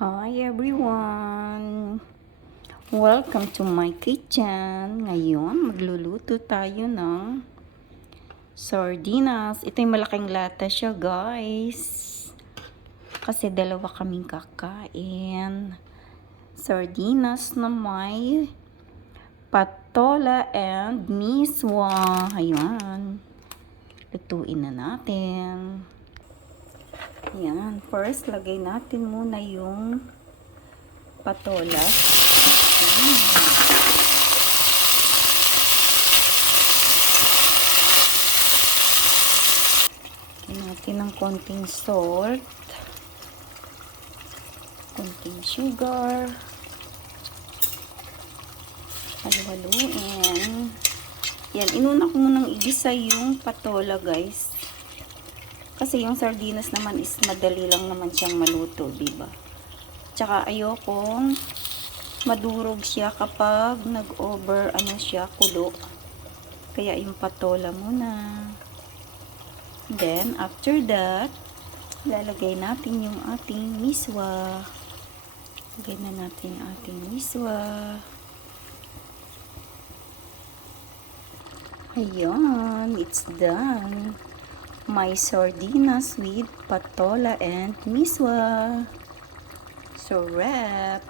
Hi everyone! Welcome to my kitchen. Ngayon, magluluto tayo ng sardinas. Ito yung malaking lata siya, guys. Kasi dalawa kaming kakain. Sardinas na may patola and miswa. Ayan. Lutuin na natin. Ayan. First, lagay natin muna yung patola. Lagyan natin ng konting salt, konting sugar, halu-haluin. Yan, inuna ko munang igisa yung patola, guys. Kasi yung sardinas naman is madali lang naman siyang maluto, diba? Tsaka ayokong madurog siya kapag nag-over siya, kulo. Kaya yung patola muna. Then, after that, lalagay natin yung ating miswa. Lagay na natin yung ating miswa. Ayan, it's done. My sardinas with patola and miswa. So, wrap.